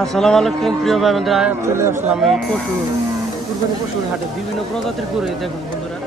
আসসালামু আলাইকুম প্রিয় ভাই বন্ধুরা, চলে আসলাম এই কুরবানি পশুর হাটে। বিভিন্ন প্রজাতির গরু দেখুন বন্ধুরা।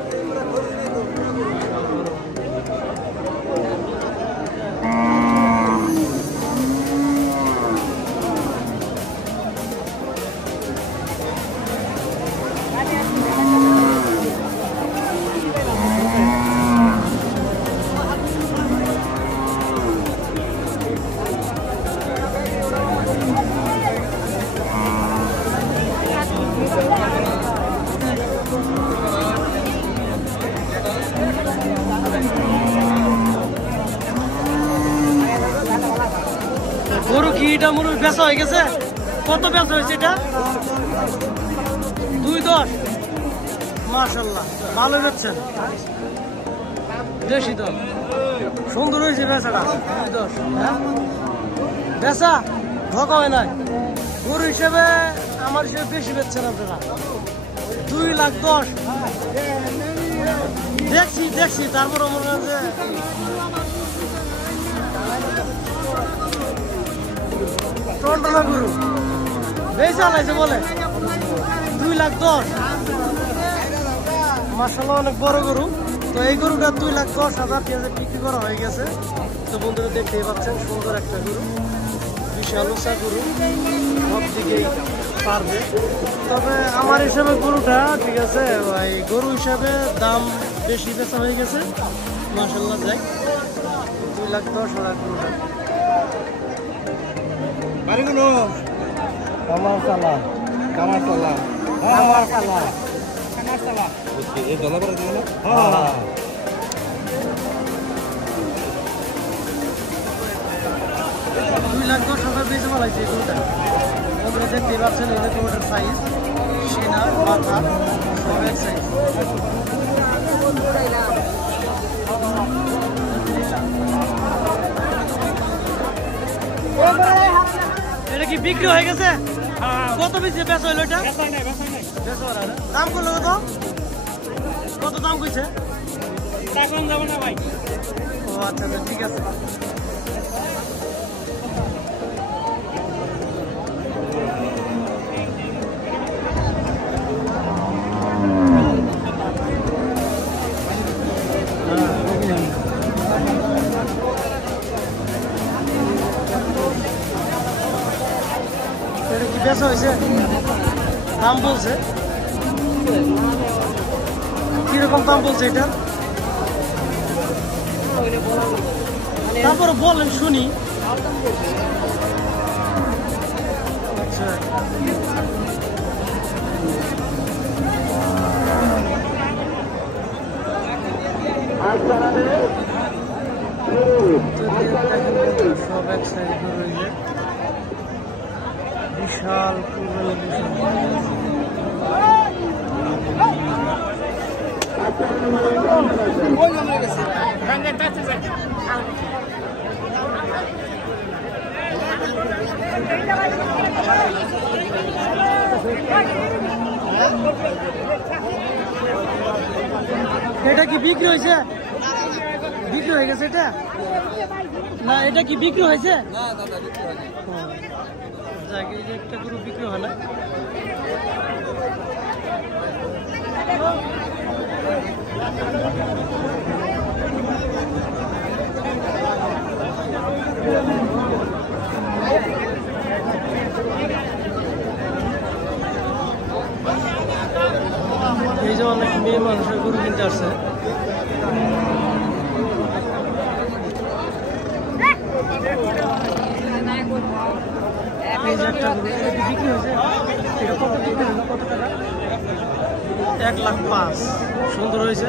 গরু কি এটা মনে হয় বেচা হয়ে গেছে? কত বেচা হয়েছে এটা? 2.10। মাশাআল্লাহ, ভালো বেচছেন। দেশি তো সুন্দর হয়েছে বেচাটা। 2.10 বেচা ঢোকা হয় নাই। গরু হিসেবে আমার হিসেবে বেশি বেচছেন আপনারা। 2,10,000 দেখছি তারপর মনে হয় যে টন্টনা গরু বেশি চালাইছে বলে 2,10,000। মাশাআল্লাহ, অনেক বড় গরু। তো এই গরুটা 2,10,000 পেঁয়াজে বিক্রি করা হয়ে গেছে। তো বন্ধুরা দেখতেই পাচ্ছেন, সুন্দর একটা গরু, বিশাল উঁচা গরু, সব দিকেই পারবে। তবে আমার হিসাবে গরুটা ঠিক আছে, এই গরু হিসাবে দাম বেশি বেচা হয়ে গেছে। মাশাআল্লাহ, যাই 2,10,000 গরুটা। বেঁচে বলাইছে এই গরুটা। ওগুলো দেখতেই পাচ্ছেন, এই যে গরুটার সাইজ, সিনা, মাথা সব এক সাইজ। এটা কি বিক্রি হয়ে গেছে? কত বেশি বেচা হইলো এটা? দাম করলো কত দাম কইছে? ও আচ্ছা, ঠিক আছে। এটা কি বেচা হয়েছে? দাম বলছে কিরকম দাম বলছে এটা? তারপরে বলেন শুনি। আচ্ছা, সব এক সাইড রয়েছে, বিশাল এটা কি বিক্রি হয়েছে? বিক্রি হয়ে গেছে এটা? না, এটা কি বিক্রি হয়েছে? একটা গরু বিক্রি হয় না। এই যে অনেক মেয়ে মানুষের গরু কিনতে আসছে। এই যে একটা গরু বিক্রি হয়েছে, এটা কত বিক্রি হলো? কত টাকা? 1,05,000। সুন্দর হয়েছে।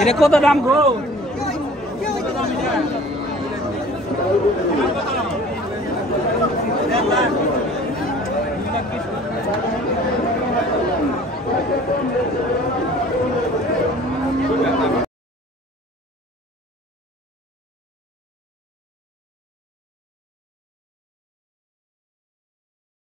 এটা কত দাম গো?